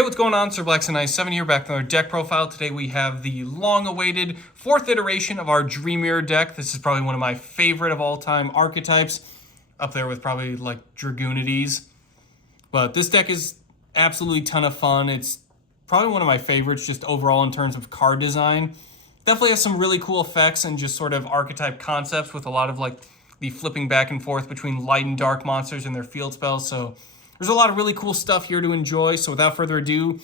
Hey, what's going on? Sir Blackson 97 here, back with another deck profile. Today we have the long-awaited fourth iteration of our YuGiOh deck. This is probably one of my favorite of all-time archetypes, up there with probably like Dragoonides. But this deck is absolutely a ton of fun. It's probably one of my favorites just overall in terms of card design. Definitely has some really cool effects and just sort of archetype concepts with a lot of like the flipping back and forth between light and dark monsters and their field spells. So there's a lot of really cool stuff here to enjoy. So without further ado,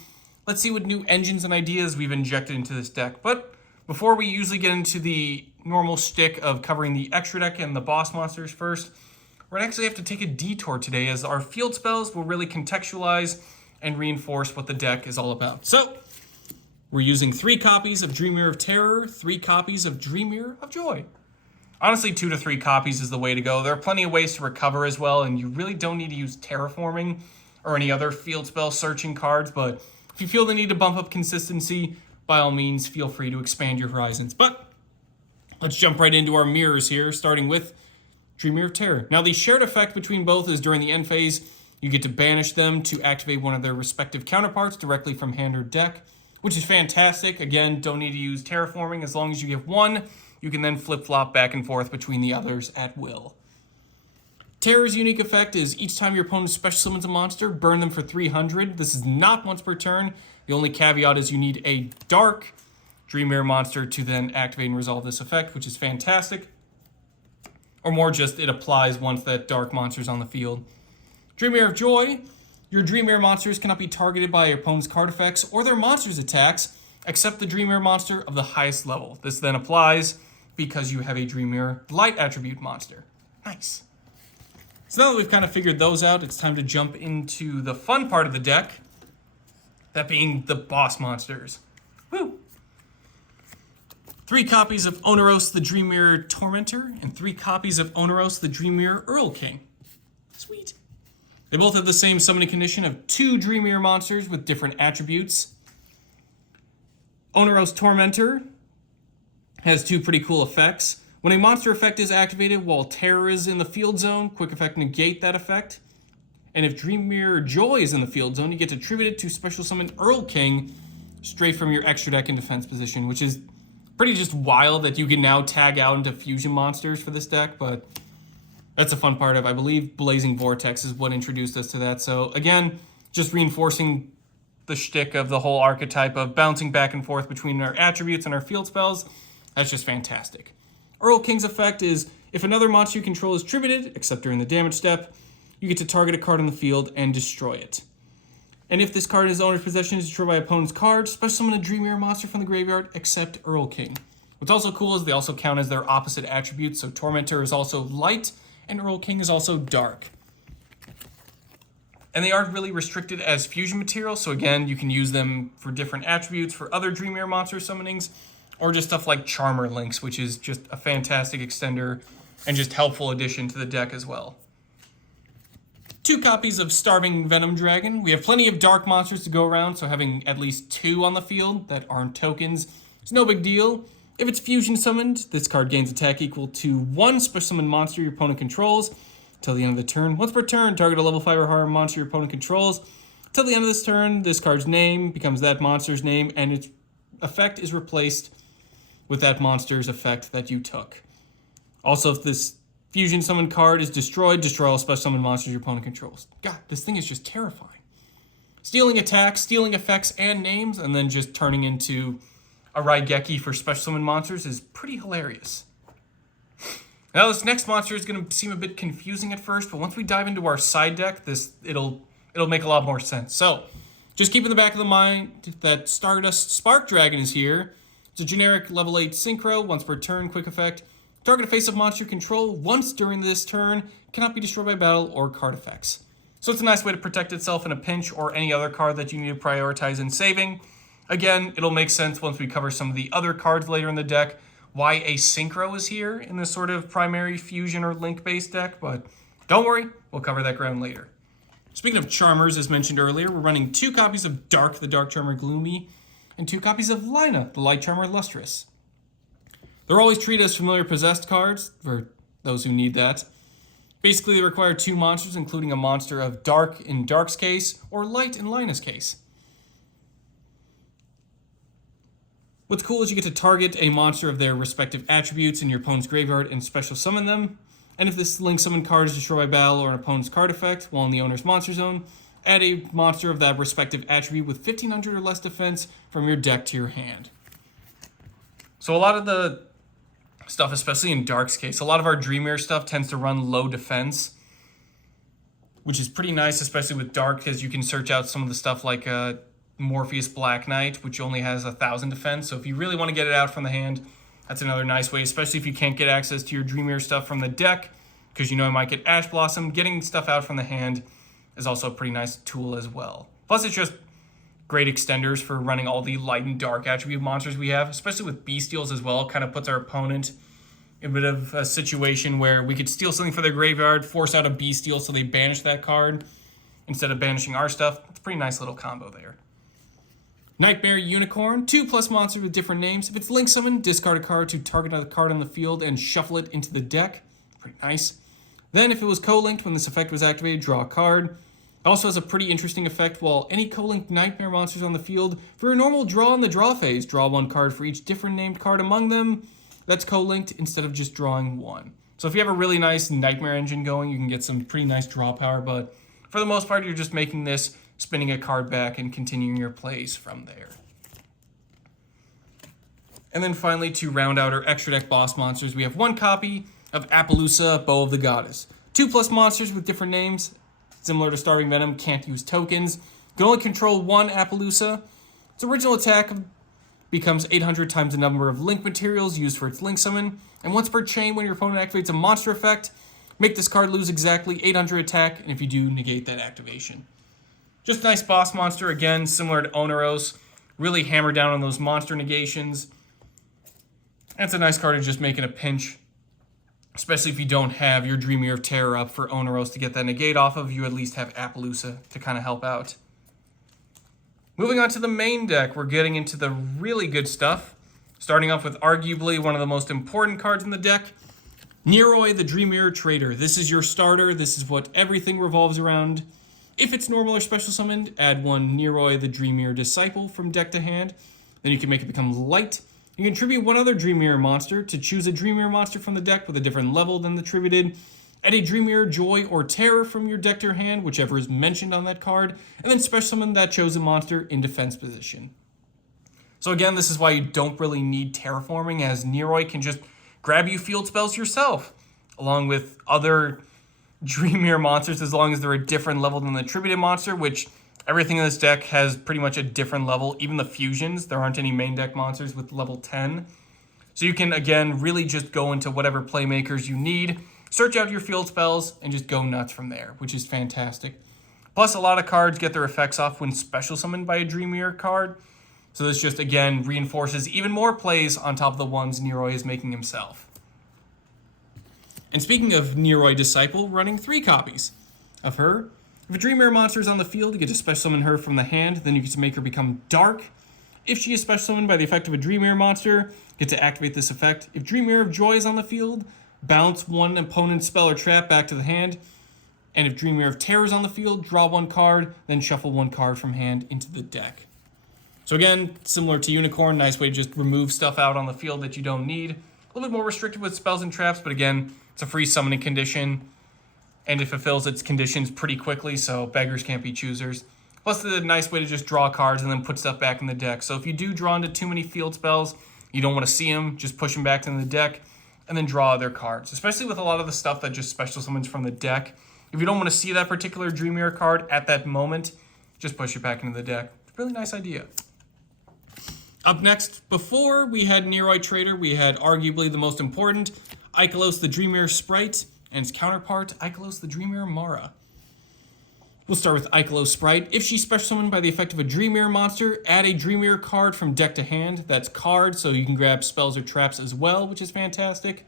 let's see what new engines and ideas we've injected into this deck. But before we usually get into the normal shtick of covering the extra deck and the boss monsters first, we're gonna actually have to take a detour today as our field spells will really contextualize and reinforce what the deck is all about. So we're using 3 copies of Dream of Terror, 3 copies of Dream of Joy. Honestly, 2 to 3 copies is the way to go. There are plenty of ways to recover as well, and you really don't need to use Terraforming or any other field spell searching cards, but if you feel the need to bump up consistency, by all means, feel free to expand your horizons. But let's jump right into our mirrors here, starting with Dream of Terror. Now, the shared effect between both is during the end phase, you get to banish them to activate one of their respective counterparts directly from hand or deck, which is fantastic. Again, don't need to use Terraforming. As long as you get one, you can then flip-flop back and forth between the others at will. Terror's unique effect is each time your opponent special summons a monster, burn them for 300. This is not once per turn. The only caveat is you need a dark Dream Mirror monster to then activate and resolve this effect, which is fantastic. Or more just, it applies once that dark monster is on the field. Dream Mirror of Joy. Your Dream Mirror monsters cannot be targeted by your opponent's card effects or their monster's attacks, except the Dream Mirror monster of the highest level. This then applies because you have a Dream Mirror Light attribute monster. Nice. So now that we've kind of figured those out, it's time to jump into the fun part of the deck, that being the boss monsters. Woo! 3 copies of Oneros the Dream Mirror Tormentor, and 3 copies of Oneros the Dream Mirror Earl King. Sweet. They both have the same summoning condition of 2 Dream Mirror monsters with different attributes. Oneros Tormentor has 2 pretty cool effects. When a monster effect is activated while Terror is in the field zone, quick effect negate that effect. And if Dream Mirror Joy is in the field zone, you get to attribute it to special summon Earl King straight from your extra deck in defense position, which is pretty just wild that you can now tag out into fusion monsters for this deck, but that's a fun part of, I believe, Blazing Vortex is what introduced us to that. So again, just reinforcing the shtick of the whole archetype of bouncing back and forth between our attributes and our field spells. That's just fantastic. Earl King's effect is if another monster you control is tributed, except during the damage step, you get to target a card on the field and destroy it. And if this card in its owner's possession is destroyed by opponent's card, special summon a Dream Mirror monster from the graveyard, except Earl King. What's also cool is they also count as their opposite attributes, so Tormentor is also light, and Earl King is also dark. And they aren't really restricted as fusion material, so again, you can use them for different attributes for other Dream Mirror monster summonings, or just stuff like Charmer Links, which is just a fantastic extender and just helpful addition to the deck as well. 2 copies of Starving Venom Dragon. We have plenty of dark monsters to go around, so having at least 2 on the field that aren't tokens is no big deal. If it's fusion summoned, this card gains attack equal to 1 special summon monster your opponent controls till the end of the turn. Once per turn, target a level 5 or higher monster your opponent controls. Till the end of this turn, this card's name becomes that monster's name, and its effect is replaced with that monster's effect that you took. Also, if this fusion summon card is destroyed, destroy all special summon monsters your opponent controls. God, this thing is just terrifying. Stealing attacks, stealing effects and names, and then just turning into a Raigeki for special summon monsters is pretty hilarious. Now, this next monster is going to seem a bit confusing at first, but once we dive into our side deck, it'll make a lot more sense. So, just keep in the back of the mind that Stardust Spark Dragon is here. It's a generic level 8 synchro, once per turn, quick effect. Target a face-up monster you control once during this turn, cannot be destroyed by battle or card effects. So it's a nice way to protect itself in a pinch or any other card that you need to prioritize in saving. Again, it'll make sense once we cover some of the other cards later in the deck, why a synchro is here in this sort of primary fusion or link-based deck, but don't worry, we'll cover that ground later. Speaking of Charmers, as mentioned earlier, we're running 2 copies of Dark, the Dark Charmer Gloomy, and 2 copies of Lina, the Light Charmer Lustrous. They're always treated as familiar possessed cards, for those who need that. Basically, they require 2 monsters, including a monster of Dark in Dark's case, or Light in Lina's case. What's cool is you get to target a monster of their respective attributes in your opponent's graveyard and special summon them. And if this link summon card is destroyed by battle or an opponent's card effect while in the owner's monster zone, add a monster of that respective attribute with 1500 or less defense from your deck to your hand. So a lot of the stuff, especially in Dark's case, a lot of our Dreamir stuff tends to run low defense, which is pretty nice, especially with Dark, because you can search out some of the stuff like Morpheus Black Knight, which only has 1000 defense. So if you really want to get it out from the hand, that's another nice way, especially if you can't get access to your Dreamir stuff from the deck, because you know you might get Ash Blossom. Getting stuff out from the hand is also a pretty nice tool as well. Plus, it's just great extenders for running all the light and dark attribute monsters we have, especially with Bystials as well. Kind of puts our opponent in a bit of a situation where we could steal something for their graveyard, force out a Bystial so they banish that card instead of banishing our stuff. It's a pretty nice little combo there. Nightmare Unicorn, 2+ monsters with different names. If it's link summoned, discard a card to target another card on the field and shuffle it into the deck. Pretty nice. Then, if it was co-linked when this effect was activated, draw a card. It also has a pretty interesting effect while any co-linked Nightmare monsters on the field, for a normal draw in the draw phase, draw one card for each different named card among them that's co-linked instead of just drawing one. So if you have a really nice Nightmare engine going, you can get some pretty nice draw power, but for the most part, you're just making this, spinning a card back, and continuing your plays from there. And then finally, to round out our extra deck boss monsters, we have one copy of Appaloosa, Bow of the Goddess. 2+ monsters with different names. Similar to Starving Venom, can't use tokens. Can only control one Appaloosa. Its original attack becomes 800 times the number of link materials used for its link summon. And once per chain, when your opponent activates a monster effect, make this card lose exactly 800 attack, and if you do, negate that activation. Just a nice boss monster, again, similar to Oneros. Really hammer down on those monster negations. And it's a nice card to just make in a pinch, especially if you don't have your Dreamir of Terror up for Oneros to get that negate off of. You at least have Appaloosa to kind of help out. Moving on to the main deck, we're getting into the really good stuff. Starting off with arguably one of the most important cards in the deck, Neroi the Dreamir Trader. This is your starter. This is what everything revolves around. If it's normal or special summoned, add one Neroi the Dreamir Disciple from deck to hand. Then you can make it become light. You can tribute one other Dreamir monster to choose a Dreamir monster from the deck with a different level than the tributed. Add a Dreamir Joy or Terror from your deck to your hand, whichever is mentioned on that card, and then special summon that chosen monster in defense position. So again, this is why you don't really need terraforming, as Neroi can just grab you field spells yourself, along with other Dreamir monsters, as long as they're a different level than the tributed monster, which everything in this deck has pretty much a different level. Even the fusions, there aren't any main deck monsters with level 10. So you can, again, really just go into whatever playmakers you need, search out your field spells, and just go nuts from there, which is fantastic. Plus, a lot of cards get their effects off when special summoned by a Dreamir card. So this just, again, reinforces even more plays on top of the ones Neroi is making himself. And speaking of Neroi Disciple, running 3 copies of her. If a Dreamir monster is on the field, you get to special summon her from the hand, then you get to make her become dark. If she is special summoned by the effect of a Dreamir monster, you get to activate this effect. If Dreamir of Joy is on the field, bounce one opponent's spell or trap back to the hand. And if Dreamir of Terror is on the field, draw one card, then shuffle one card from hand into the deck. So again, similar to Unicorn, nice way to just remove stuff out on the field that you don't need. A little bit more restricted with spells and traps, but again, it's a free summoning condition, and it fulfills its conditions pretty quickly, so beggars can't be choosers. Plus, it's a nice way to just draw cards and then put stuff back in the deck. So if you do draw into too many field spells, you don't want to see them, just push them back into the deck, and then draw other cards. Especially with a lot of the stuff that just special summons from the deck. If you don't want to see that particular Dreamir card at that moment, just push it back into the deck. It's a really nice idea. Up next, before we had Neroi Trader, we had arguably the most important, Ikelos the Dreamir Sprite, and its counterpart, Ikelos the Dreamir Mara. We'll start with Ikelos Sprite. If she's special summoned by the effect of a Dreamir monster, add a Dreamir card from deck to hand. That's card, so you can grab spells or traps as well, which is fantastic.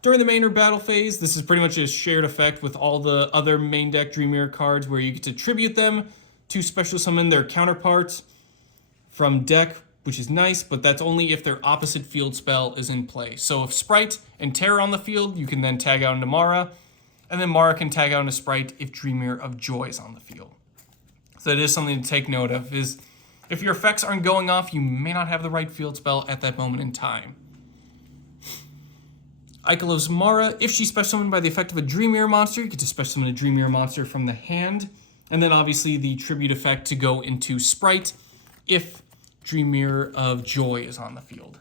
During the main or battle phase, this is pretty much a shared effect with all the other main deck Dreamir cards, where you get to tribute them to special summon their counterparts from deck, which is nice, but that's only if their opposite field spell is in play. So if Sprite and Terror on the field, you can then tag out into Mara, and then Mara can tag out into Sprite if Dreamir of Joy is on the field. So that is something to take note of, is If your effects aren't going off, you may not have the right field spell at that moment in time. Ikelos Mara, if she's special summoned by the effect of a Dream Mirror monster, you get to special summon a Dream Mirror monster from the hand. And then obviously the tribute effect to go into Sprite if Dream Mirror of Joy is on the field.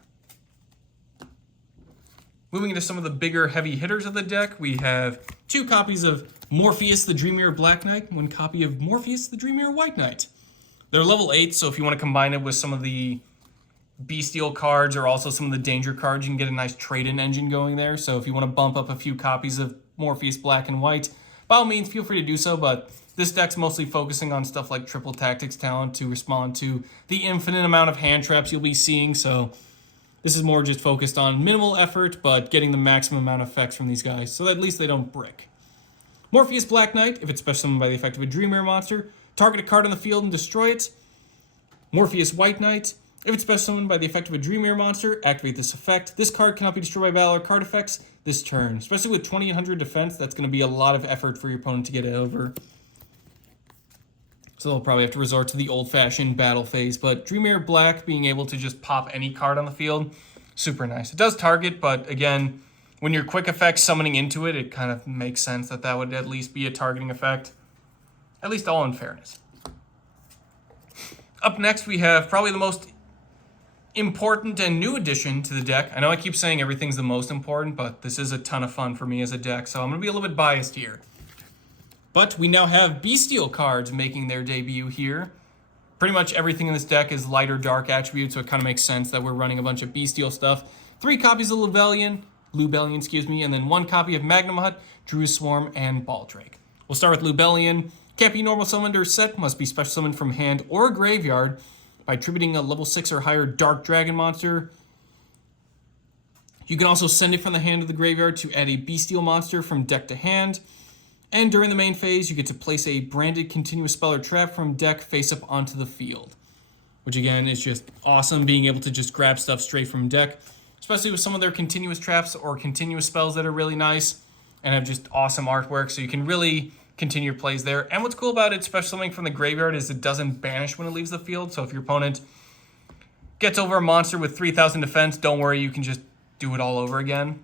Moving into some of the bigger heavy hitters of the deck, we have 2 copies of Morpheus the Dream Mirror Black Knight, 1 copy of Morpheus the Dream Mirror White Knight. They're level 8, so if you want to combine it with some of the Bystial cards or also some of the danger cards, you can get a nice trade-in engine going there. So if you want to bump up a few copies of Morpheus Black and White, by all means, feel free to do so, but this deck's mostly focusing on stuff like Triple Tactics talent to respond to the infinite amount of hand traps you'll be seeing, so this is more just focused on minimal effort, but getting the maximum amount of effects from these guys, so that at least they don't brick. Morpheus Black Knight, if it's special summoned by the effect of a Dream Mirror monster, target a card on the field and destroy it. Morpheus White Knight, if it's special summoned by the effect of a Dream Mirror monster, activate this effect. This card cannot be destroyed by battle or card effects this turn. Especially with 2800 defense, that's going to be a lot of effort for your opponent to get it over. So they'll probably have to resort to the old-fashioned battle phase, but Dream Mirror Black being able to just pop any card on the field, super nice. It does target, but again, when you're quick effect summoning into it, it kind of makes sense that that would at least be a targeting effect. At least all in fairness. Up next, we have probably the most important and new addition to the deck. I know I keep saying everything's the most important, but this is a ton of fun for me as a deck, so I'm going to be a little bit biased here. But we now have Bystial cards making their debut here. Pretty much everything in this deck is light or dark attributes, so it kind of makes sense that we're running a bunch of Bystial stuff. 3 copies of Lubellion, and then 1 copy of Magnum Hut, Druid Swarm, and Baldrake. We'll start with Lubellion. Can't be normal summoned or set, must be special summoned from hand or graveyard by attributing a level 6 or higher Dark Dragon monster. You can also send it from the hand to the graveyard to add a Bystial monster from deck to hand. And during the main phase, you get to place a branded continuous spell or trap from deck face up onto the field. Which again is just awesome, being able to just grab stuff straight from deck. Especially with some of their continuous traps or continuous spells that are really nice and have just awesome artwork, so you can really continue your plays there. And what's cool about it, special summoning from the graveyard, is it doesn't banish when it leaves the field. So if your opponent gets over a monster with 3000 defense, don't worry, you can just do it all over again.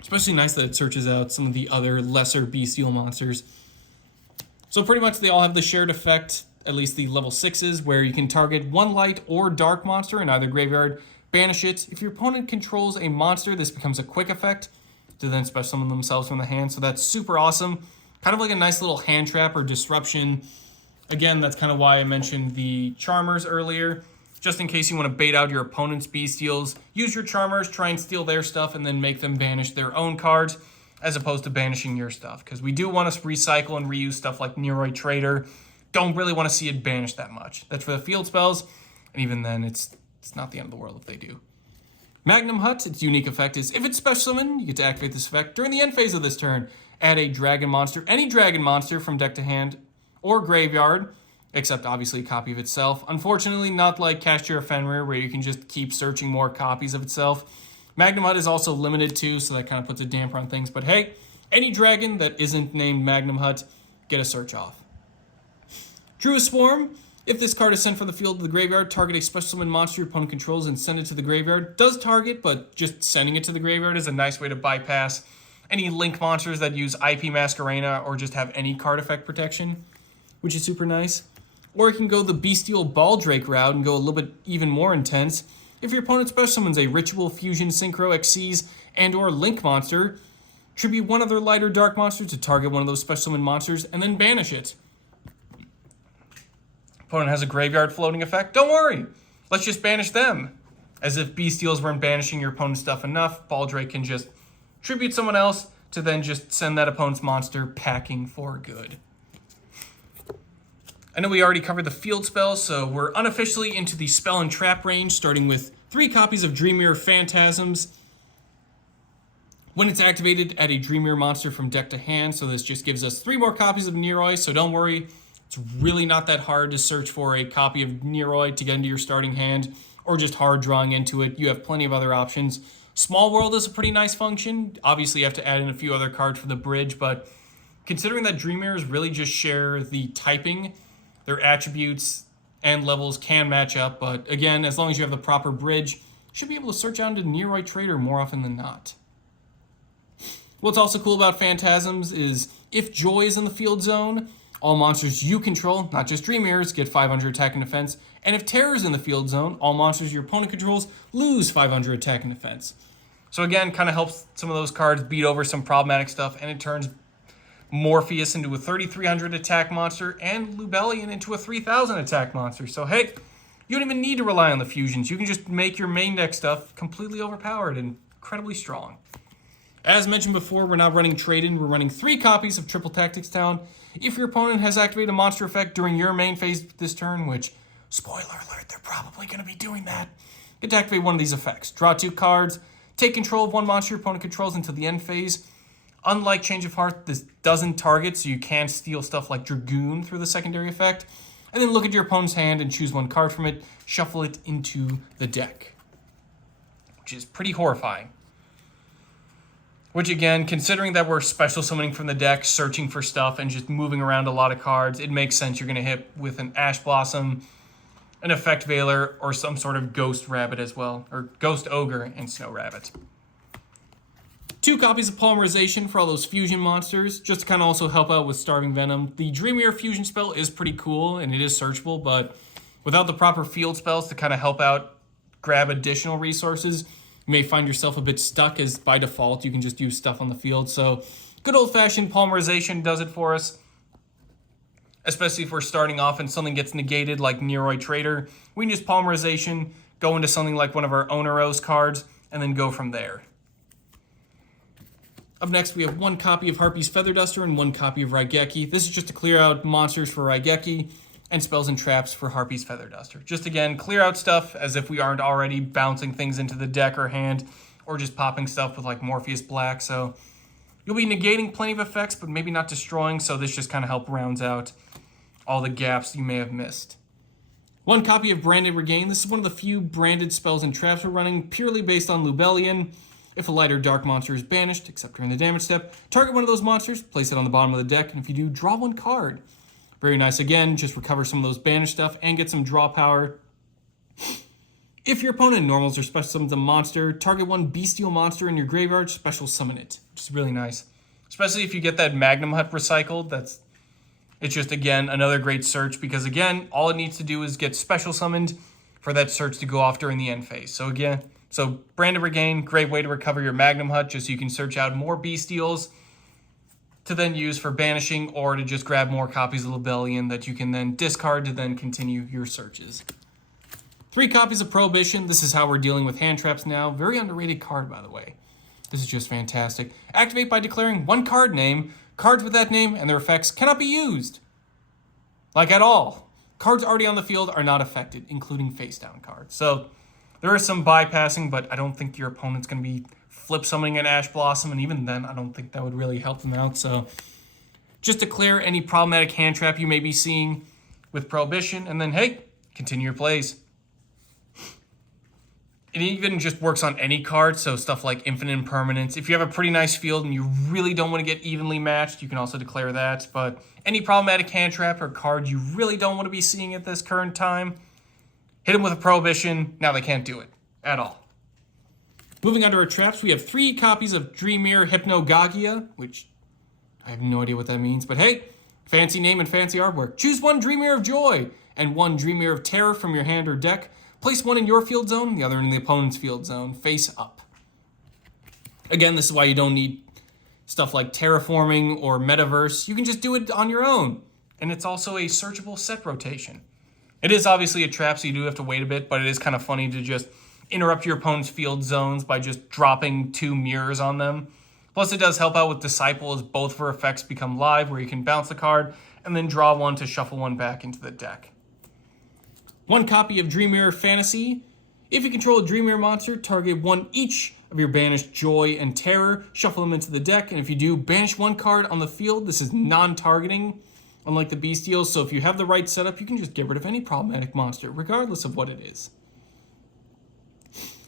Especially nice that it searches out some of the other lesser Bystial monsters. So pretty much they all have the shared effect, at least the level 6s, where you can target 1 light or dark monster in either graveyard, banish it. If your opponent controls a monster, this becomes a quick effect to then special summon themselves from the hand. So that's super awesome. Kind of like a nice little hand trap or disruption. Again, that's kind of why I mentioned the Charmers earlier. Just in case you want to bait out your opponent's Bystials, use your Charmers, try and steal their stuff, and then make them banish their own cards, as opposed to banishing your stuff. Because we do want to recycle and reuse stuff like Neroid Trader. Don't really want to see it banished that much. That's for the field spells, and even then, it's not the end of the world if they do. Magnum Hut, its unique effect is, if it's special summon, you get to activate this effect. During the end phase of this turn, add a dragon monster, any dragon monster from deck to hand or graveyard, except obviously a copy of itself. Unfortunately, not like Cashier Ephemeral, where you can just keep searching more copies of itself. Magnum Hut is also limited too, so that kind of puts a damper on things. But hey, any dragon that isn't named Magnum Hut, get a search off. Druid Swarm. If this card is sent from the field to the graveyard, target a special summon monster your opponent controls and send it to the graveyard. Does target, but just sending it to the graveyard is a nice way to bypass any link monsters that use IP Masquerena or just have any card effect protection, which is super nice. Or you can go the Bystial Baldrake route and go a little bit even more intense. If your opponent special summons a Ritual, Fusion, Synchro, Xyz, and or Link monster, tribute 1 other light or dark monster to target one of those special summon monsters and then banish it. Opponent has a graveyard floating effect. Don't worry, let's just banish them. As if Bystials weren't banishing your opponent's stuff enough, Baldrake can just tribute someone else to then just send that opponent's monster packing for good. I know we already covered the field spells, so we're unofficially into the spell and trap range, starting with 3 copies of Dream Mirror Phantasms. When it's activated, add a Dream Mirror monster from deck to hand, so this just gives us 3 more copies of Neroid, so don't worry, it's really not that hard to search for a copy of Neroid to get into your starting hand, or just hard drawing into it. You have plenty of other options. Small World is a pretty nice function. Obviously, you have to add in a few other cards for the bridge, but considering that Dream Mirrors really just share the typing, their attributes and levels can match up, but again, as long as you have the proper bridge, you should be able to search out into Nearby Trader more often than not. What's also cool about Phantasms is if Joy is in the field zone, all monsters you control, not just Dream Mirrors, get 500 attack and defense. And if Terror is in the field zone, all monsters your opponent controls lose 500 attack and defense. So again, kind of helps some of those cards beat over some problematic stuff, and it turns Morpheus into a 3,300 attack monster and Lubellion into a 3,000 attack monster. So hey, you don't even need to rely on the fusions. You can just make your main deck stuff completely overpowered and incredibly strong. As mentioned before, we're not running trade-in. We're running 3 copies of Triple Tactics Town. If your opponent has activated a monster effect during your main phase this turn, which, spoiler alert, they're probably going to be doing that, get to activate one of these effects. Draw 2 cards, take control of one monster your opponent controls until the end phase. Unlike Change of Heart, this doesn't target, so you can steal stuff like Dragoon through the secondary effect. And then look at your opponent's hand and choose 1 card from it, shuffle it into the deck, which is pretty horrifying. Which again, considering that we're special summoning from the deck, searching for stuff, and just moving around a lot of cards, it makes sense you're going to hit with an Ash Blossom, an Effect Veiler, or some sort of Ghost Rabbit as well, or Ghost Ogre and Snow Rabbit. 2 copies of Polymerization for all those fusion monsters, just to kind of also help out with Starving Venom. The Dream Mirror fusion spell is pretty cool, and it is searchable, but without the proper field spells to kind of help out grab additional resources, you may find yourself a bit stuck, as by default you can just use stuff on the field. So good old-fashioned Polymerization does it for us, especially if we're starting off and something gets negated like Nearby Trader. We can just Polymerization, go into something like one of our Oneros cards, and then go from there. Up next, we have 1 copy of Harpy's Feather Duster and 1 copy of Raigeki. This is just to clear out monsters for Raigeki and spells and traps for Harpy's Feather Duster. Just again, clear out stuff as if we aren't already bouncing things into the deck or hand, or just popping stuff with like Morpheus Black. So you'll be negating plenty of effects, but maybe not destroying, so this just kind of helps rounds out all the gaps you may have missed. 1 copy of Branded Regain. This is one of the few branded spells and traps we're running, purely based on Lubellion. If a light or dark monster is banished, except during the damage step, target one of those monsters, place it on the bottom of the deck, and if you do, draw 1 card. Very nice. Again, just recover some of those banished stuff and get some draw power. If your opponent normals or special summons a monster, target 1 Bystial monster in your graveyard, special summon it, which is really nice. Especially if you get that Magnum Hut recycled, it's just, again, another great search, because again, all it needs to do is get special summoned for that search to go off during the end phase. So Branded Regain, great way to recover your Magnum Hut, just so you can search out more Bystials to then use for banishing, or to just grab more copies of Lubellion that you can then discard to then continue your searches. 3 copies of Prohibition. This is how we're dealing with hand traps now. Very underrated card, by the way. This is just fantastic. Activate by declaring 1 card name. Cards with that name and their effects cannot be used. Like at all. Cards already on the field are not affected, including face down cards. So there is some bypassing, but I don't think your opponent's going to be flip summoning an Ash Blossom, and even then, I don't think that would really help them out. So just declare any problematic hand trap you may be seeing with Prohibition, and then, hey, continue your plays. It even just works on any card, so stuff like Infinite Impermanence. If you have a pretty nice field and you really don't want to get evenly matched, you can also declare that. But any problematic hand trap or card you really don't want to be seeing at this current time, hit them with a Prohibition. Now they can't do it at all. Moving on to our traps, we have 3 copies of Dream Mirror Hypnagogia, which I have no idea what that means, but hey, fancy name and fancy artwork. Choose 1 Dream Mirror of Joy and 1 Dream Mirror of Terror from your hand or deck. Place 1 in your field zone and the other in the opponent's field zone, face up. Again, this is why you don't need stuff like terraforming or metaverse. You can just do it on your own. And it's also a searchable set rotation. It is obviously a trap, so you do have to wait a bit, but it is kind of funny to just interrupt your opponent's field zones by just dropping 2 mirrors on them. Plus, it does help out with Disciple, as both of her effects become live, where you can bounce the card and then draw 1 to shuffle 1 back into the deck. 1 copy of Dream Mirror Fantasy. If you control a Dream Mirror monster, target 1 each of your banished Joy and Terror, shuffle them into the deck, and if you do, banish 1 card on the field. This is non-targeting, unlike the Bystials, so if you have the right setup, you can just get rid of any problematic monster, regardless of what it is.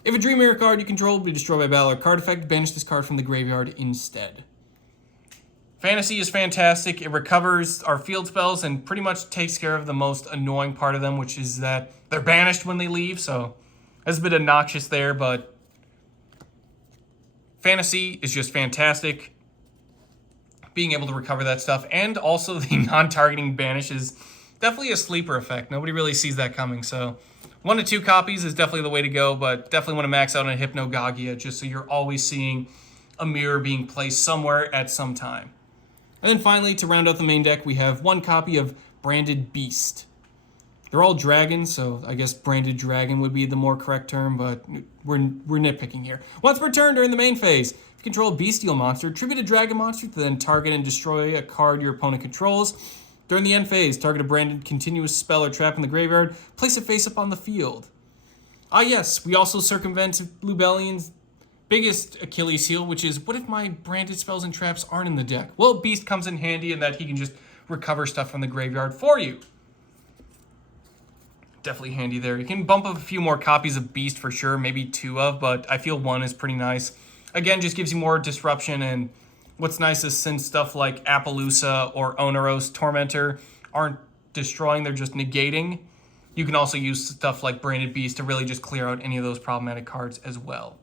If a Dream Mirror card you control will be destroyed by battle or card effect, banish this card from the graveyard instead. Fantasy is fantastic. It recovers our field spells and pretty much takes care of the most annoying part of them, which is that they're banished when they leave, so that's a bit obnoxious there, but Fantasy is just fantastic. Being able to recover that stuff, and also the non-targeting banish is definitely a sleeper effect. Nobody really sees that coming, so 1 to 2 copies is definitely the way to go, but definitely want to max out on Hypnagogia just so you're always seeing a mirror being placed somewhere at some time. And then finally, to round out the main deck, we have 1 copy of Branded Beast. They're all dragons, so I guess Branded Dragon would be the more correct term, but we're nitpicking here. Once per turn during the main phase, if you control a Bystial monster, tribute a dragon monster to then target and destroy a card your opponent controls. During the end phase, target a branded continuous spell or trap in the graveyard, place it face up on the field. Ah yes, we also circumvent Lubellion's biggest Achilles heel, which is, what if my branded spells and traps aren't in the deck? Well, Beast comes in handy in that he can just recover stuff from the graveyard for you. Definitely handy there. You can bump up a few more copies of Beast for sure, maybe 2 of, but I feel 1 is pretty nice. Again, just gives you more disruption, and what's nice is since stuff like Appaloosa or Oneros Tormentor aren't destroying, they're just negating, you can also use stuff like Branded Beast to really just clear out any of those problematic cards as well.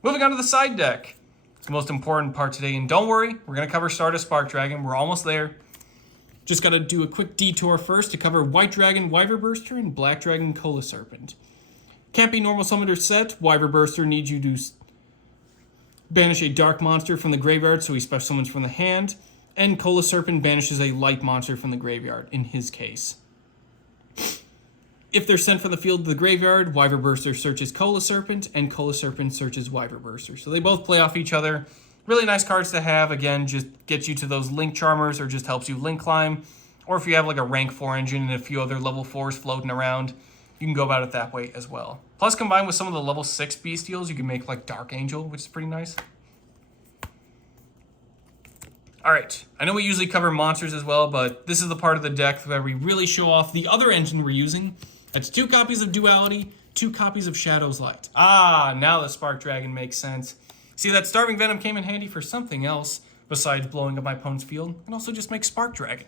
Moving on to the side deck. It's the most important part today, and don't worry, we're going to cover Stardust Spark Dragon. We're almost there. Just got to do a quick detour first to cover White Dragon Wyverburster and Black Dragon Cola Serpent. Can't be normal summoned or set. Wyverburster needs you to banish a dark monster from the graveyard, so he special summons from the hand. And Cola Serpent banishes a light monster from the graveyard, in his case. If they're sent from the field to the graveyard, Wyverburster searches Cola Serpent, and Cola Serpent searches Wyverburster. So they both play off each other. Really nice cards to have. Again, just gets you to those Link Charmers or just helps you Link climb. Or if you have like a rank 4 engine and a few other level 4s floating around, you can go about it that way as well. Plus, combined with some of the level 6 Bystials, you can make like Dark Angel, which is pretty nice. Alright, I know we usually cover monsters as well, but this is the part of the deck where we really show off the other engine we're using. That's 2 copies of Duality, 2 copies of Shadow's Light. Ah, now the Spark Dragon makes sense. See, that Starving Venom came in handy for something else besides blowing up my opponent's field, and also just make Spark Dragon.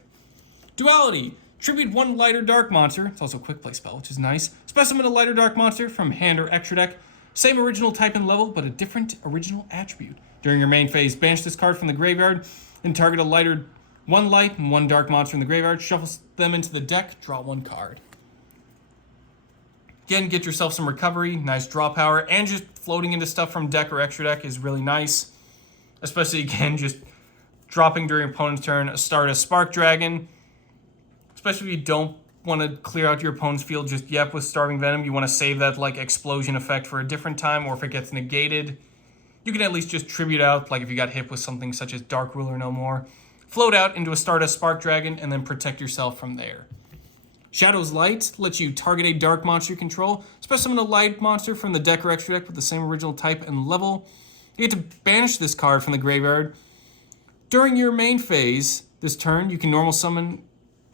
Duality. Tribute 1 light or dark monster. It's also a quick play spell, which is nice. Specimen a light or dark monster from hand or extra deck. Same original type and level, but a different original attribute. During your main phase, banish this card from the graveyard, and target a lighter 1 light and 1 dark monster in the graveyard. Shuffle them into the deck, draw 1 card. Again, get yourself some recovery, nice draw power, and just floating into stuff from deck or extra deck is really nice. Especially, again, just dropping during opponent's turn, start a Spark Dragon. Especially if you don't want to clear out your opponent's field just yet with Starving Venom. You want to save that like explosion effect for a different time, or if it gets negated, you can at least just tribute out, like if you got hit with something such as Dark Ruler no more. Float out into a Stardust Spark Dragon, and then protect yourself from there. Shadow's Light lets you target a dark monster you control. Special summon a light monster from the deck or extra deck with the same original type and level. You get to banish this card from the graveyard. During your main phase, this turn, you can normal summon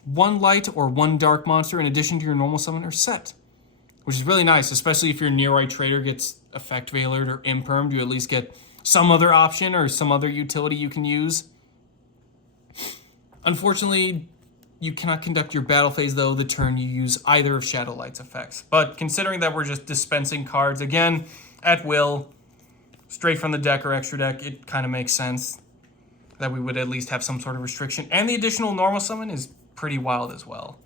1 light or 1 dark monster in addition to your normal summoner set. Which is really nice, especially if your Nearite Trader gets Effect Veilered or Impermed. You at least get some other option or some other utility you can use. Unfortunately, you cannot conduct your battle phase, though, the turn you use either of Shadowlight's effects. But considering that we're just dispensing cards, again, at will, straight from the deck or extra deck, it kind of makes sense that we would at least have some sort of restriction. And the additional normal summon is pretty wild as well.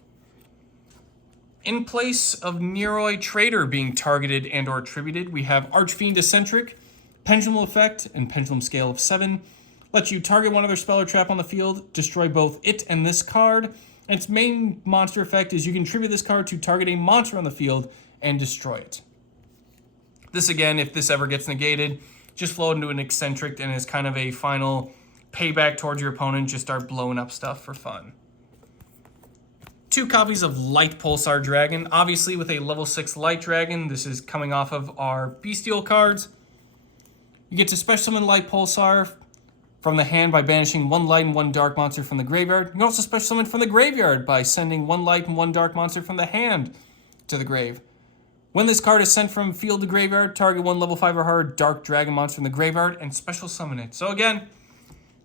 In place of Nearite Trader being targeted and or attributed, we have Archfiend Eccentric, Pendulum Effect, and Pendulum Scale of 7. Lets you target one other spell or trap on the field, destroy both it and this card. And its main monster effect is you can tribute this card to target a monster on the field and destroy it. This again, if this ever gets negated, just float into an Eccentric and is kind of a final payback towards your opponent. Just start blowing up stuff for fun. 2 copies of Light Pulsar Dragon. Obviously with a level 6 Light Dragon, this is coming off of our Bystial cards. You get to special summon Light Pulsar from the hand by banishing 1 light and 1 dark monster from the graveyard. You can also special summon from the graveyard by sending 1 light and 1 dark monster from the hand to the grave. When this card is sent from field to graveyard, target 1 level 5 or higher dark dragon monster in the graveyard and special summon it. So again,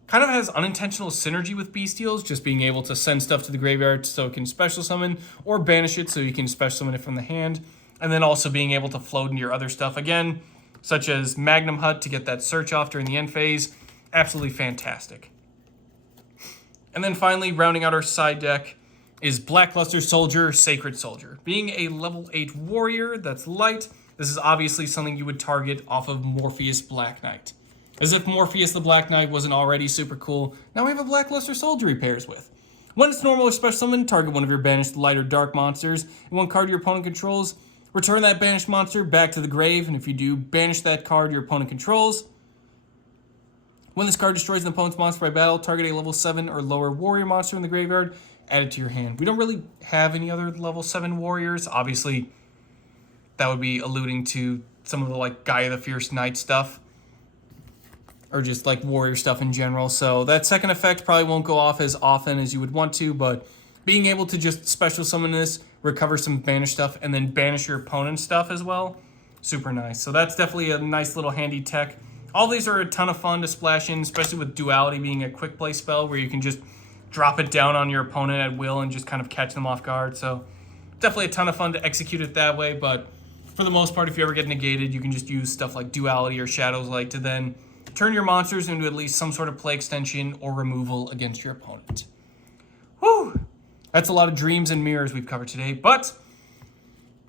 kind of has unintentional synergy with Bystials, just being able to send stuff to the graveyard so it can special summon, or banish it so you can special summon it from the hand, and then also being able to float into your other stuff again, such as Magnum Hut to get that search off during the end phase. Absolutely fantastic. And then finally, rounding out our side deck is Blackluster Soldier, Sacred Soldier. Being a level 8 warrior that's light, this is obviously something you would target off of Morpheus Black Knight. As if Morpheus the Black Knight wasn't already super cool, now we have a Blackluster Soldier he pairs with. When it's normal or special summon, target one of your banished light or dark monsters, and one card your opponent controls, return that banished monster back to the grave, and if you do, banish that card your opponent controls. When this card destroys an opponent's monster by battle, target a level 7 or lower warrior monster in the graveyard, add it to your hand. We don't really have any other level 7 warriors. Obviously, that would be alluding to some of the like Gaia the Fierce Knight stuff, or just like warrior stuff in general. So that second effect probably won't go off as often as you would want to, but being able to just special summon this, recover some banished stuff, and then banish your opponent's stuff as well, super nice. So that's definitely a nice little handy tech. All these are a ton of fun to splash in, especially with Duality being a quick play spell where you can just drop it down on your opponent at will and just kind of catch them off guard. So definitely a ton of fun to execute it that way, but for the most part, if you ever get negated, you can just use stuff like Duality or Shadow's Light to then turn your monsters into at least some sort of play extension or removal against your opponent. Whew! That's a lot of dreams and mirrors we've covered today, but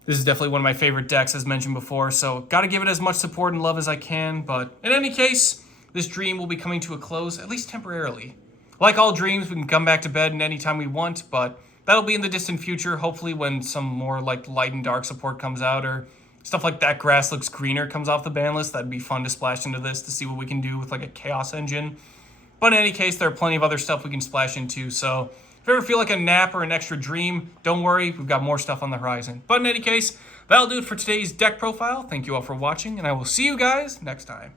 this is definitely one of my favorite decks, as mentioned before, so gotta give it as much support and love as I can, but in any case, this dream will be coming to a close, at least temporarily. Like all dreams, we can come back to bed anytime we want, but that'll be in the distant future, hopefully when some more like light and dark support comes out, or stuff like That Grass Looks Greener comes off the ban list. That'd be fun to splash into this to see what we can do with like a Chaos Engine. But in any case, there are plenty of other stuff we can splash into, so if you ever feel like a nap or an extra dream, don't worry, we've got more stuff on the horizon. But in any case, that'll do it for today's deck profile. Thank you all for watching, and I will see you guys next time.